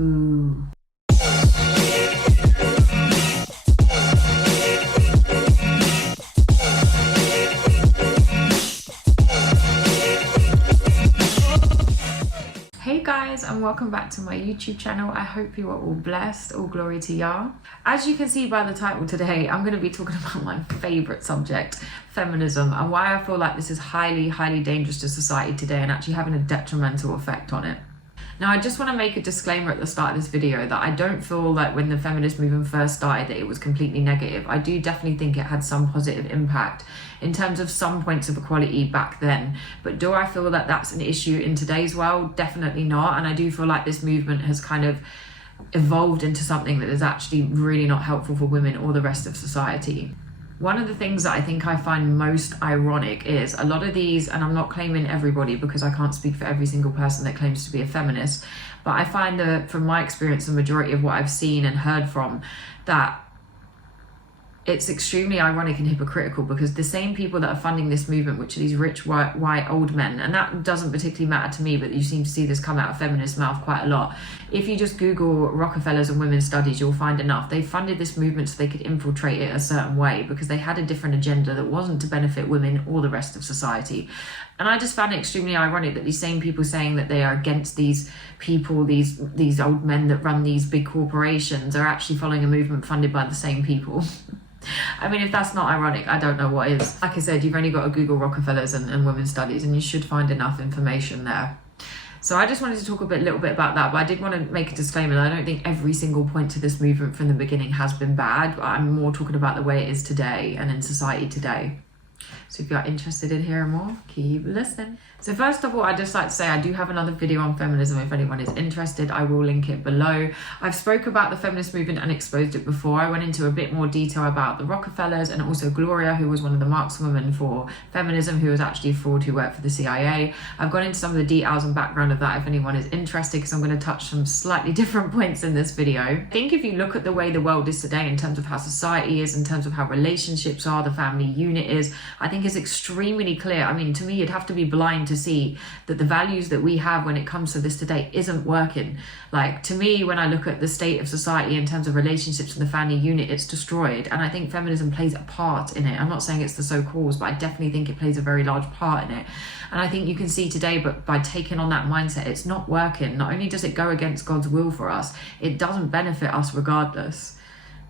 Ooh. Hey guys, and welcome back to my YouTube channel. I hope you are all blessed. All glory to Yah. As you can see by the title today, I'm going to be talking about my favorite subject, feminism, and why I feel like this is highly dangerous to society today and actually having a detrimental effect on it. Now, I just want to make a disclaimer at the start of this video that I don't feel like when the feminist movement first started that it was completely negative. I do definitely think it had some positive impact in terms of some points of equality back then. But do I feel that that's an issue in today's world? Definitely not. And I do feel like this movement has kind of evolved into something that is actually really not helpful for women or the rest of society. One of the things that I think I find most ironic is a lot of these, and I'm not claiming everybody because I can't speak for every single person that claims to be a feminist, but I find that from my experience, the majority of what I've seen and heard from, that it's extremely ironic and hypocritical because the same people that are funding this movement, which are these rich white old men, and that doesn't particularly matter to me, but you seem to see this come out of feminist mouth quite a lot. If you just Google Rockefellers and women's studies, you'll find enough. They funded this movement so they could infiltrate it a certain way because they had a different agenda that wasn't to benefit women or the rest of society. And I just found it extremely ironic that these same people saying that they are against these people, these old men that run these big corporations, are actually following a movement funded by the same people. I mean, if that's not ironic, I don't know what is. Like I said, you've only got to Google Rockefellers and women's studies and you should find enough information there. So I just wanted to talk a little bit about that, but I did want to make a disclaimer that I don't think every single point to this movement from the beginning has been bad. I'm more talking about the way it is today and in society today. So if you're interested in hearing more, keep listening. So first of all, I'd just like to say I do have another video on feminism. If anyone is interested, I will link it below. I've spoke about the feminist movement and exposed it before. I went into a bit more detail about the Rockefellers and also Gloria, who was one of the markswomen for feminism, who was actually a fraud who worked for the CIA. I've gone into some of the details and background of that if anyone is interested, because I'm going to touch some slightly different points in this video. I think if you look at the way the world is today in terms of how society is, in terms of how relationships are, the family unit is, I think is extremely clear. I mean, to me, you'd have to be blind to see that the values that we have when it comes to this today isn't working. Like, to me, when I look at the state of society in terms of relationships and the family unit, it's destroyed. And I think feminism plays a part in it. I'm not saying it's the sole cause, but I definitely think it plays a very large part in it. And I think you can see today, but by taking on that mindset, it's not working. Not only does it go against God's will for us, it doesn't benefit us regardless.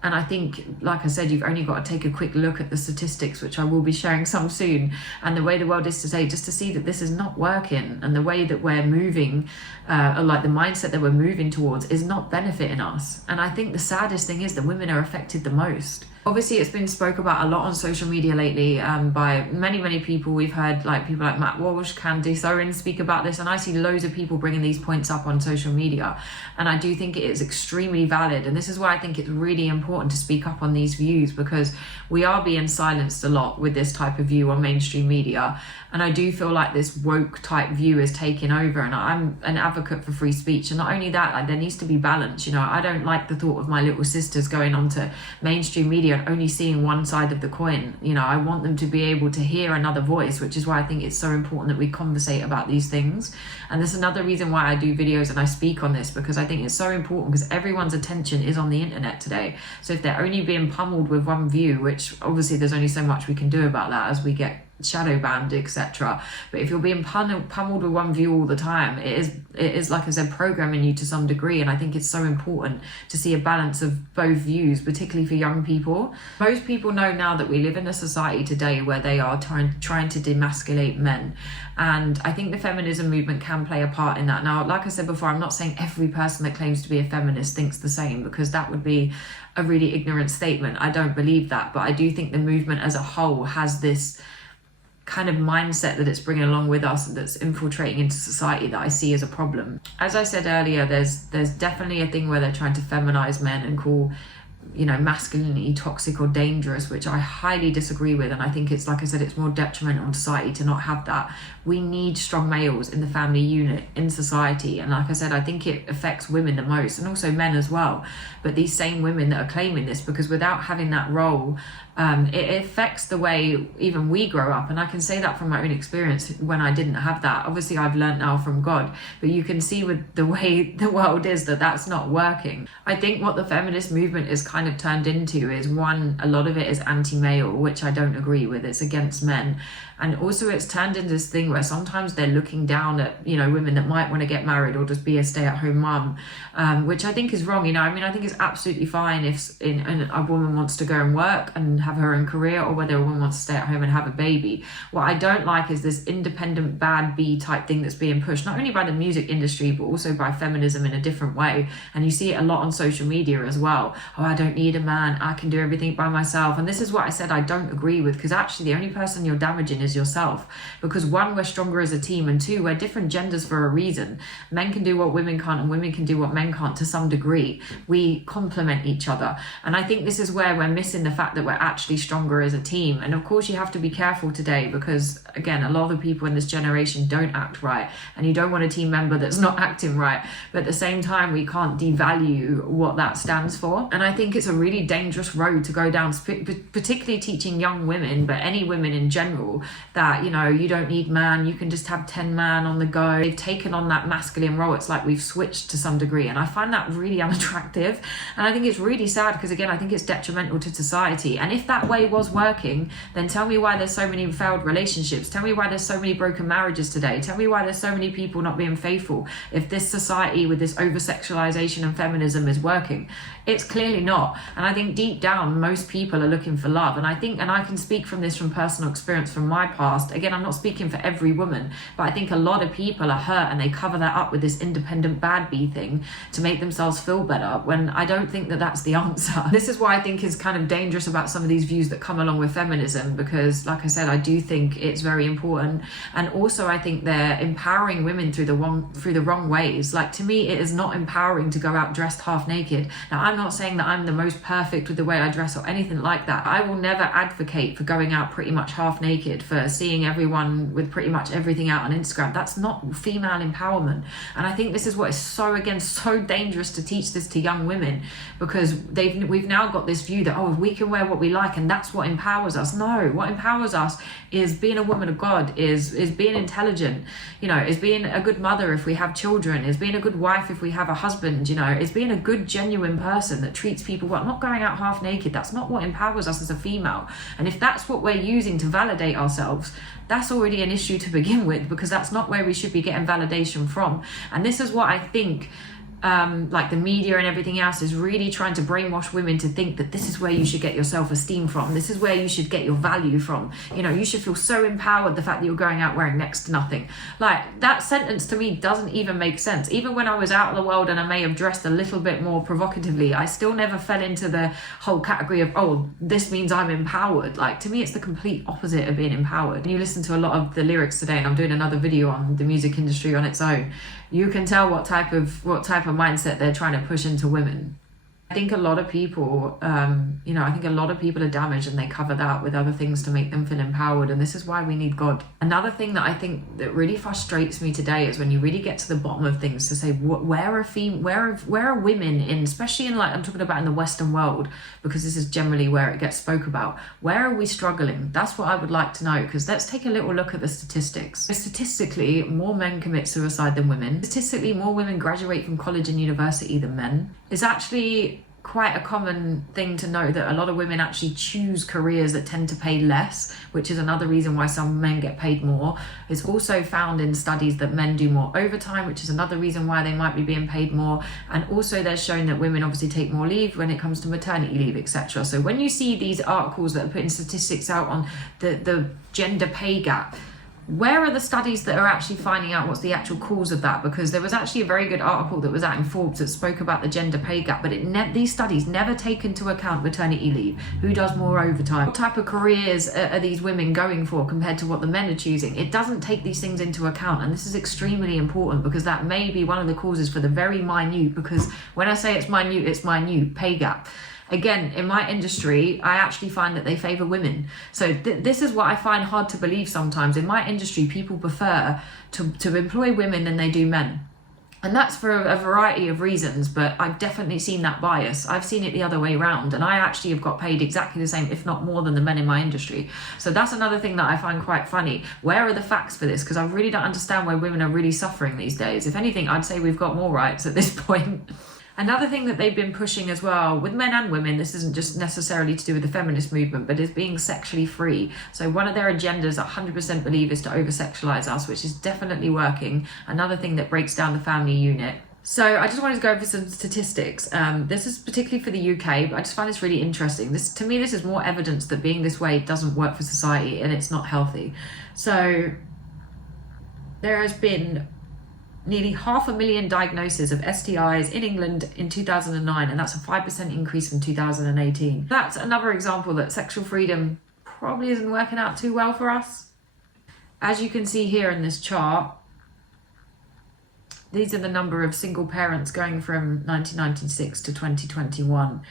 And I think, like I said, you've only got to take a quick look at the statistics, which I will be sharing some soon, and the way the world is today, just to see that this is not working, and the way that we're moving, like the mindset that we're moving towards, is not benefiting us. And I think the saddest thing is that women are affected the most. Obviously, it's been spoke about a lot on social media lately by many people. We've heard like people like Matt Walsh, Candy Thorin speak about this, and I see loads of people bringing these points up on social media. And I do think it is extremely valid. And this is why I think it's really important to speak up on these views, because we are being silenced a lot with this type of view on mainstream media. And I do feel like this woke type view is taking over, and I'm an advocate for free speech. And not only that, like, there needs to be balance. You know, I don't like the thought of my little sisters going onto mainstream media and only seeing one side of the coin. You know, I want them to be able to hear another voice, which is why I think it's so important that we conversate about these things. And there's another reason why I do videos and I speak on this, because I think it's so important, because everyone's attention is on the internet today. So if they're only being pummeled with one view, which obviously there's only so much we can do about that as we get shadow banned, etc. But if you're being pummeled with one view all the time, it is like I said, programming you to some degree. And I think it's so important to see a balance of both views, particularly for young people. Most people know now that we live in a society today where they are trying to demasculate men, and I think the feminism movement can play a part in that. Now, like I said before, I'm not saying every person that claims to be a feminist thinks the same, because that would be a really ignorant statement. I don't believe that, but I do think the movement as a whole has this kind of mindset that it's bringing along with us, that's infiltrating into society, that I see as a problem. As I said earlier, there's definitely a thing where they're trying to feminize men and call, you know, masculinity toxic or dangerous, which I highly disagree with. And I think it's, like I said, it's more detrimental on society to not have that. We need strong males in the family unit in society. And like I said, I think it affects women the most, and also men as well. But these same women that are claiming this, because without having that role It affects the way even we grow up. And I can say that from my own experience when I didn't have that. Obviously, I've learned now from God, but you can see with the way the world is that that's not working. I think what the feminist movement is kind of turned into is, one, a lot of it is anti-male, which I don't agree with. It's against men. And also it's turned into this thing where sometimes they're looking down at, you know, women that might want to get married or just be a stay-at-home mum, which I think is wrong. You know, I mean, I think it's absolutely fine if a woman wants to go and work and have her own career, or whether a woman wants to stay at home and have a baby. What I don't like is this independent bad bee type thing that's being pushed, not only by the music industry, but also by feminism in a different way. And you see it a lot on social media as well. Oh, I don't need a man. I can do everything by myself. And this is what I said I don't agree with, because actually the only person you're damaging is yourself. Because one, we're stronger as a team, and two, we're different genders for a reason. Men can do what women can't, and women can do what men can't to some degree. We complement each other. And I think this is where we're missing the fact that we're actually stronger as a team. And of course you have to be careful today, because again, a lot of the people in this generation don't act right, and you don't want a team member that's not acting right. But at the same time, we can't devalue what that stands for. And I think it's a really dangerous road to go down, particularly teaching young women, but any women in general, that, you know, you don't need man, you can just have 10 man on the go. They've taken on that masculine role. It's like we've switched to some degree, and I find that really unattractive. And I think it's really sad, because again, I think it's detrimental to society. And if that way was working, then tell me why there's so many failed relationships. Tell me why there's so many broken marriages today. Tell me why there's so many people not being faithful. If this society with this over-sexualization and feminism is working, it's clearly not. And I think deep down, most people are looking for love. And I think, and I can speak from this from personal experience from my past. Again, I'm not speaking for every woman, but I think a lot of people are hurt, and they cover that up with this independent bad bee thing to make themselves feel better, when I don't think that that's the answer. This is why I think is kind of dangerous about some of these views that come along with feminism, because like I said, I do think it's very important. And also I think they're empowering women through the wrong ways. Like, to me, it is not empowering to go out dressed half naked. Now, I'm not saying that I'm the most perfect with the way I dress or anything like that. I will never advocate for going out pretty much half naked, for seeing everyone with pretty much everything out on Instagram. That's not female empowerment. And I think this is what is so dangerous to teach this to young women, because we've now got this view that, oh, we can wear what we like and that's what empowers us. No, what empowers us is being a woman of God, is being intelligent, you know, is being a good mother if we have children, is being a good wife if we have a husband, you know, is being a good, genuine person that treats people well, not going out half naked. That's not what empowers us as a female. And if that's what we're using to validate ourselves, that's already an issue to begin with, because that's not where we should be getting validation from. And this is what I think like the media and everything else is really trying to brainwash women to think that this is where you should get your self-esteem from. This is where you should get your value from. You know, you should feel so empowered, the fact that you're going out wearing next to nothing. Like, that sentence to me doesn't even make sense. Even when I was out in the world and I may have dressed a little bit more provocatively, I still never fell into the whole category of, oh, this means I'm empowered. Like, to me, it's the complete opposite of being empowered. And you listen to a lot of the lyrics today, and I'm doing another video on the music industry on its own, you can tell what type of mindset they're trying to push into women. I think a lot of people, I think a lot of people are damaged, and they cover that with other things to make them feel empowered. And this is why we need God. Another thing that I think that really frustrates me today is when you really get to the bottom of things, to say, where are women in, especially in, like, I'm talking about in the Western world, because this is generally where it gets spoke about. Where are we struggling? That's what I would like to know, because let's take a little look at the statistics. So statistically, more men commit suicide than women. Statistically, more women graduate from college and university than men. It's actually quite a common thing to know that a lot of women actually choose careers that tend to pay less, which is another reason why some men get paid more. It's also found in studies that men do more overtime, which is another reason why they might be being paid more. And also they're shown that women obviously take more leave when it comes to maternity leave, etc. So when you see these articles that are putting statistics out on the gender pay gap, where are the studies that are actually finding out what's the actual cause of that? Because there was actually a very good article that was out in Forbes that spoke about the gender pay gap, but these studies never take into account maternity leave, who does more overtime, what type of careers are these women going for compared to what the men are choosing. It doesn't take these things into account, and this is extremely important, because that may be one of the causes for the very minute, because when I say it's minute pay gap. Again, in my industry, I actually find that they favour women. So this is what I find hard to believe sometimes. In my industry, people prefer to employ women than they do men. And that's for a variety of reasons, but I've definitely seen that bias. I've seen it the other way around, and I actually have got paid exactly the same, if not more, than the men in my industry. So that's another thing that I find quite funny. Where are the facts for this? Because I really don't understand why women are really suffering these days. If anything, I'd say we've got more rights at this point. Another thing that they've been pushing as well, with men and women, this isn't just necessarily to do with the feminist movement, but is being sexually free. So one of their agendas, 100% believe, is to over-sexualize us, which is definitely working. Another thing that breaks down the family unit. So I just wanted to go over some statistics. This is particularly for the UK, but I just find this really interesting. To me, this is more evidence that being this way doesn't work for society and it's not healthy. So there has been nearly 500,000 diagnoses of STIs in England in 2009, and that's a 5% increase from 2018. That's another example that sexual freedom probably isn't working out too well for us. As you can see here in this chart, these are the number of single parents going from 1996 to 2021.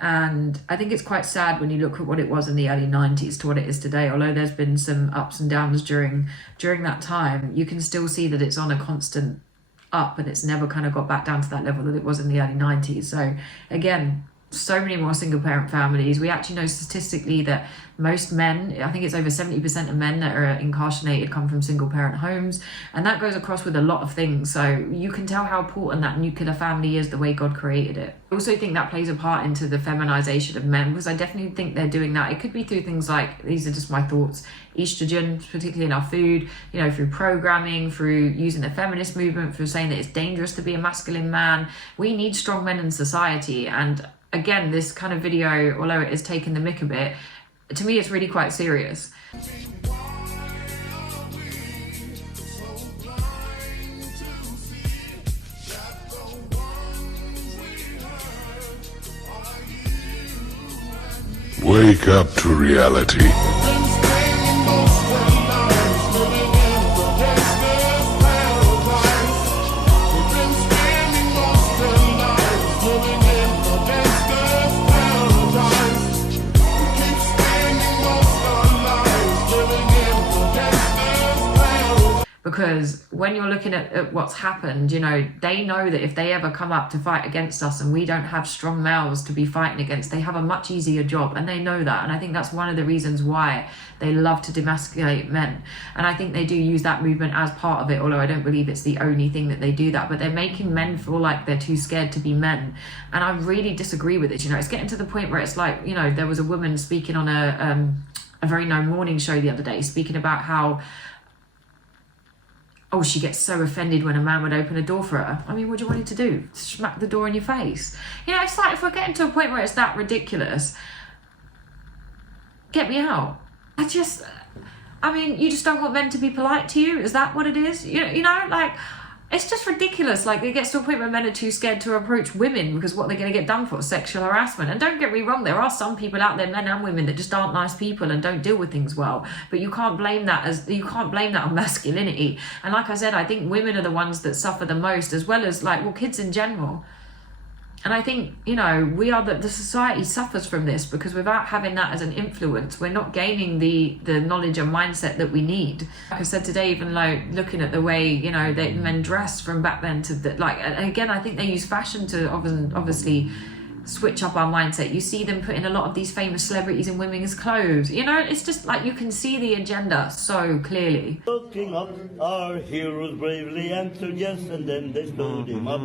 And I think it's quite sad when you look at what it was in the early 90s to what it is today. Although there's been some ups and downs during that time, you can still see that it's on a constant up, and it's never kind of got back down to that level that it was in the early 90s. So again, so many more single parent families. We actually know statistically that most men, I think it's over 70% of men that are incarcerated, come from single parent homes, and that goes across with a lot of things. So you can tell how important that nuclear family is, the way God created it. I also think that plays a part into the feminization of men, because I definitely think they're doing that. It could be through things like, these are just my thoughts, estrogen, particularly in our food, you know, through programming, through using the feminist movement, for saying that it's dangerous to be a masculine man. We need strong men in society. And again, this kind of video, although it has taken the mick a bit, to me it's really quite serious. Wake up to reality. Because when you're looking at what's happened, you know, they know that if they ever come up to fight against us and we don't have strong males to be fighting against, they have a much easier job, and they know that. And I think that's one of the reasons why they love to demasculate men. And I think they do use that movement as part of it, although I don't believe it's the only thing that they do that. But they're making men feel like they're too scared to be men. And I really disagree with it. You know, it's getting to the point where it's like, you know, there was a woman speaking on a very known morning show the other day, speaking about how, oh, she gets so offended when a man would open a door for her. I mean, what do you want him to do? Smack the door in your face? You know, it's like, if we're getting to a point where it's that ridiculous, get me out. I mean, you just don't want men to be polite to you? Is that what it is? You know, like, it's just ridiculous. Like, it gets to a point where men are too scared to approach women because what they're going to get done for is sexual harassment. And don't get me wrong, there are some people out there, men and women, that just aren't nice people and don't deal with things well. But you can't blame that on masculinity. And like I said, I think women are the ones that suffer the most, as well as, like, well, kids in general. And I think, you know, the society suffers from this, because without having that as an influence, we're not gaining the knowledge and mindset that we need. Like I said today, even like looking at the way, you know, that men dress from back then to and again, I think they use fashion to obviously switch up our mindset. You see them putting a lot of these famous celebrities in women's clothes. You know, it's just like, you can see the agenda so clearly. Looking up, our heroes bravely answered yes, and then they stood him up.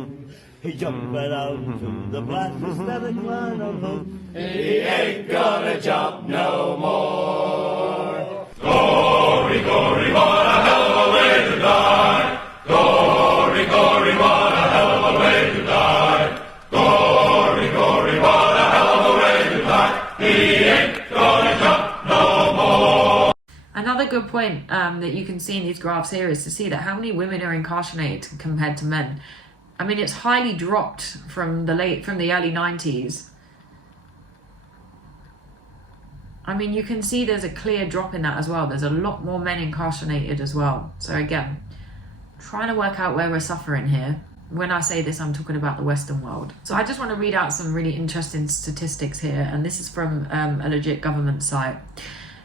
He jumped right out into the blast, aesthetic line of hope. He ain't gonna jump no more. Glory, glory, what a hell of a way to die. Glory, glory, what a hell of a way to die. Glory, glory, what a hell of a way to die. He ain't gonna jump no more. Another good point that you can see in these graphs here is to see that how many women are incarcerated compared to men. I mean, it's highly dropped from the early 90s. I mean, you can see there's a clear drop in that as well. There's a lot more men incarcerated as well. So again, trying to work out where we're suffering here. When I say this, I'm talking about the Western world. So I just want to read out some really interesting statistics here. And this is from a legit government site.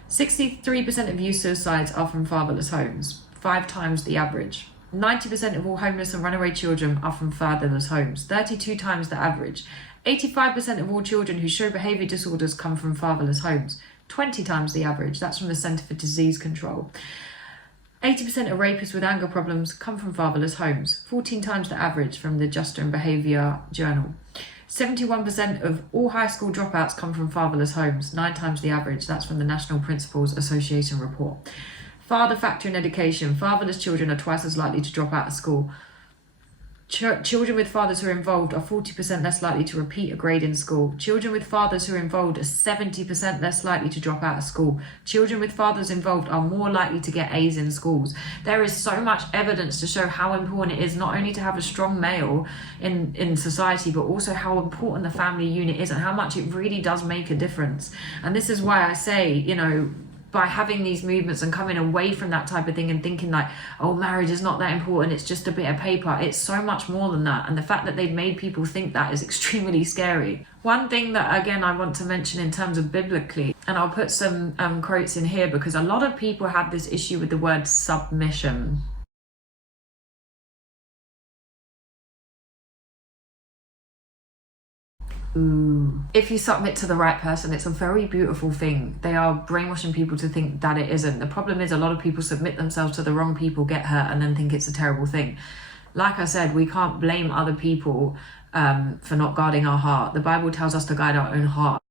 63% of youth suicides are from fatherless homes, 5 times the average. 90% of all homeless and runaway children are from fatherless homes, 32 times the average. 85% of all children who show behaviour disorders come from fatherless homes, 20 times the average. That's from the Centre for Disease Control. 80% of rapists with anger problems come from fatherless homes, 14 times the average from the Justice and Behaviour Journal. 71% of all high school dropouts come from fatherless homes, 9 times the average. That's from the National Principals Association report. Father factor in education. Fatherless children are twice as likely to drop out of school. Children with fathers who are involved are 40% less likely to repeat a grade in school. Children with fathers who are involved are 70% less likely to drop out of school. Children with fathers involved are more likely to get A's in schools. There is so much evidence to show how important it is not only to have a strong male in society, but also how important the family unit is and how much it really does make a difference. And this is why I say, you know, by having these movements and coming away from that type of thing and thinking like, oh, marriage is not that important, it's just a bit of paper, it's so much more than that. And the fact that they've made people think that is extremely scary. One thing that, again, I want to mention in terms of biblically, and I'll put some quotes in here because a lot of people have this issue with the word submission. Ooh. If you submit to the right person, it's a very beautiful thing. They are brainwashing people to think that it isn't. The problem is a lot of people submit themselves to the wrong people, get hurt, and then think it's a terrible thing. Like I said, we can't blame other people for not guarding our heart. The Bible tells us to guide our own heart.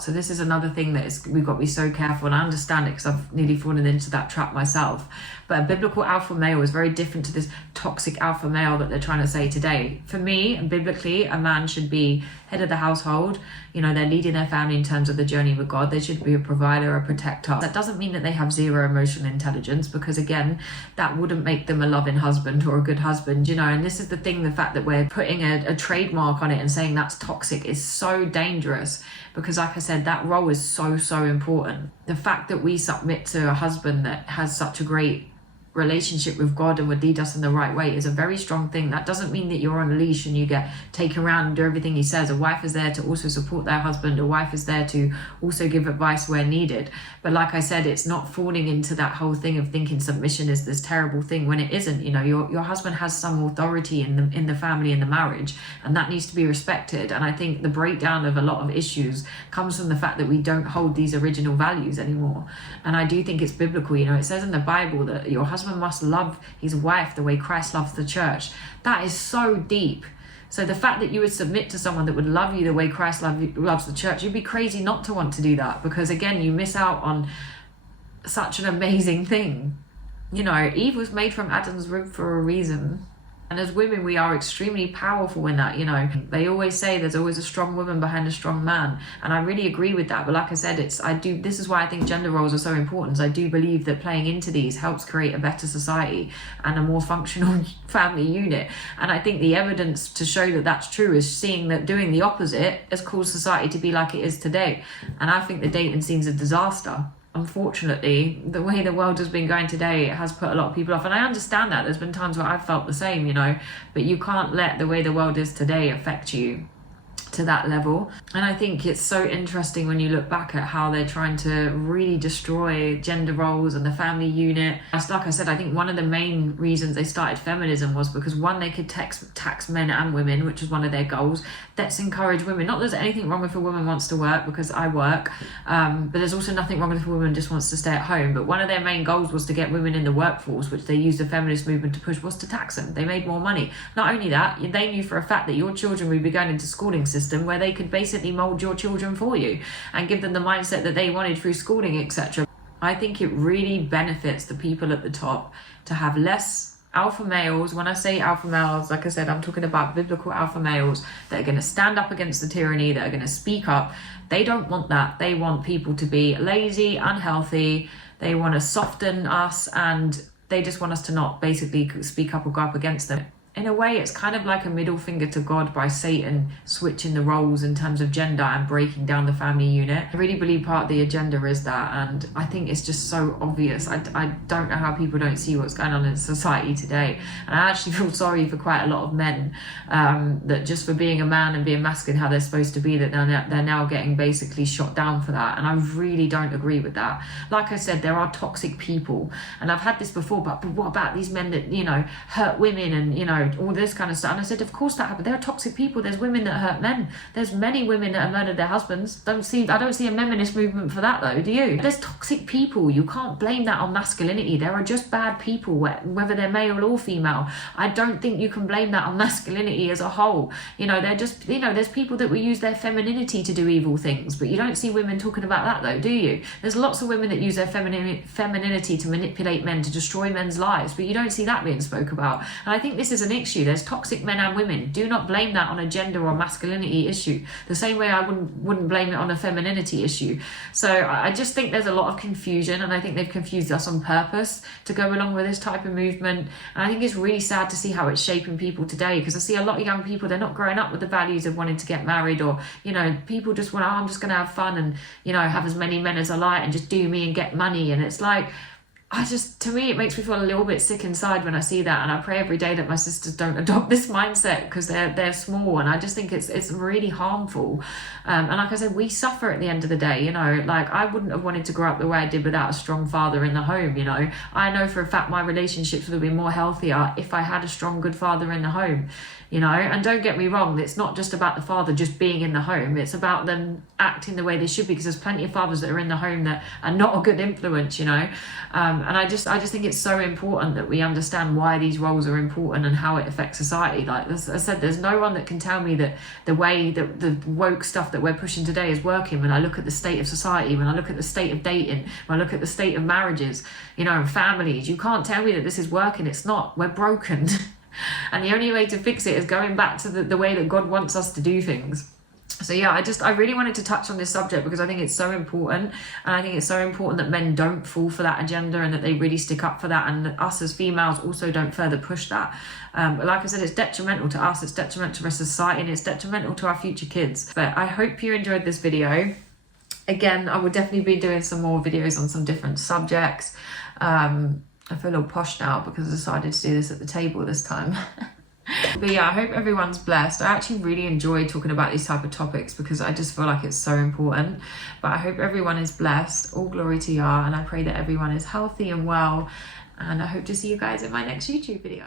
So this is another thing that we've got to be so careful, and I understand it because I've nearly fallen into that trap myself. But a biblical alpha male is very different to this toxic alpha male that they're trying to say today. For me, biblically, a man should be head of the household. You know, they're leading their family in terms of the journey with God. They should be a provider, a protector. That doesn't mean that they have zero emotional intelligence, because again, that wouldn't make them a loving husband or a good husband, you know. And this is the thing, the fact that we're putting a trademark on it and saying that's toxic is so dangerous, because like I said, that role is so important. The fact that we submit to a husband that has such a great relationship with God and would lead us in the right way is a very strong thing. That doesn't mean that you're on a leash and you get taken around and do everything he says. A wife is there to also support their husband. A wife is there to also give advice where needed. But like I said, it's not falling into that whole thing of thinking submission is this terrible thing when it isn't. You know, your husband has some authority in the family, in the marriage, and that needs to be respected. And I think the breakdown of a lot of issues comes from the fact that we don't hold these original values anymore. And I do think it's biblical. You know, it says in the Bible that your husband must love his wife the way Christ loves the church. That is so deep. So the fact that you would submit to someone that would love you the way Christ loves the church, you'd be crazy not to want to do that, because again, you miss out on such an amazing thing. You know, Eve was made from Adam's rib for a reason. And as women, we are extremely powerful in that, you know. They always say there's always a strong woman behind a strong man. And I really agree with that. But like I said, this is why I think gender roles are so important. I do believe that playing into these helps create a better society and a more functional family unit. And I think the evidence to show that that's true is seeing that doing the opposite has caused society to be like it is today. And I think the dating scene's a disaster. Unfortunately, the way the world has been going today, it has put a lot of people off. And I understand that. There's been times where I've felt the same, you know, but you can't let the way the world is today affect you to that level. And I think it's so interesting when you look back at how they're trying to really destroy gender roles and the family unit. Like I said, I think one of the main reasons they started feminism was because one, they could tax men and women, which was one of their goals. Let's encourage women. Not that there's anything wrong if a woman wants to work, because I work, but there's also nothing wrong if a woman just wants to stay at home. But one of their main goals was to get women in the workforce, which they used the feminist movement to push, was to tax them. They made more money. Not only that, they knew for a fact that your children would be going into schooling system where they could basically mold your children for you and give them the mindset that they wanted through schooling, etc. I think it really benefits the people at the top to have less alpha males. When I say alpha males, like I said, I'm talking about biblical alpha males that are going to stand up against the tyranny, that are going to speak up. They don't want that. They want people to be lazy, unhealthy. They want to soften us, and they just want us to not basically speak up or go up against them. in a way, it's kind of like a middle finger to God by Satan switching the roles in terms of gender and breaking down the family unit. I really believe part of the agenda is that, and I think it's just so obvious. I don't know how people don't see what's going on in society today. And I actually feel sorry for quite a lot of men, that just for being a man and being masculine how they're supposed to be, that they're now getting basically shot down for that. And I really don't agree with that. Like I said, there are toxic people, and I've had this before, but what about these men that, you know, hurt women and, you know, all this kind of stuff? And I said, of course that happened. There are toxic people. There's women that hurt men. There's many women that have murdered their husbands. I don't see a feminist movement for that though, do you? There's toxic people. You can't blame that on masculinity. There are just bad people, whether they're male or female. I don't think you can blame that on masculinity as a whole. You know, they're just, you know, there's people that will use their femininity to do evil things, but you don't see women talking about that though, do you? There's lots of women that use their femininity to manipulate men, to destroy men's lives, but you don't see that being spoke about. And I think this is an issue. There's toxic men and women. Do not blame that on a gender or masculinity issue, the same way I wouldn't blame it on a femininity issue. So I just think there's a lot of confusion, and I think they've confused us on purpose to go along with this type of movement. And I think it's really sad to see how it's shaping people today, because I see a lot of young people, they're not growing up with the values of wanting to get married, or, you know, people just want, oh, I'm just going to have fun and, you know, have as many men as I like and just do me and get money. And it's like, to me, it makes me feel a little bit sick inside when I see that, and I pray every day that my sisters don't adopt this mindset, because they're small, and I just think it's really harmful. And like I said, we suffer at the end of the day, you know, like I wouldn't have wanted to grow up the way I did without a strong father in the home, you know. I know for a fact my relationships would have been more healthier if I had a strong, good father in the home, you know. And don't get me wrong, it's not just about the father just being in the home, it's about them acting the way they should be, because there's plenty of fathers that are in the home that are not a good influence, you know. And I just think it's so important that we understand why these roles are important and how it affects society. Like as I said, there's no one that can tell me that the way that the woke stuff that we're pushing today is working. When I look at the state of society, when I look at the state of dating, when I look at the state of marriages, you know, and families, you can't tell me that this is working. It's not. We're broken. And the only way to fix it is going back to the way that God wants us to do things. So yeah, I really wanted to touch on this subject because I think it's so important, and I think it's so important that men don't fall for that agenda and that they really stick up for that, and that us as females also don't further push that. But like I said, it's detrimental to us, it's detrimental to the rest of society, and it's detrimental to our future kids. But I hope you enjoyed this video. Again, I will definitely be doing some more videos on some different subjects. I feel a little posh now because I decided to do this at the table this time. But yeah, I hope everyone's blessed. I actually really enjoy talking about these type of topics because I just feel like it's so important. But I hope everyone is blessed. All glory to Yah, and I pray that everyone is healthy and well. And I hope to see you guys in my next YouTube video.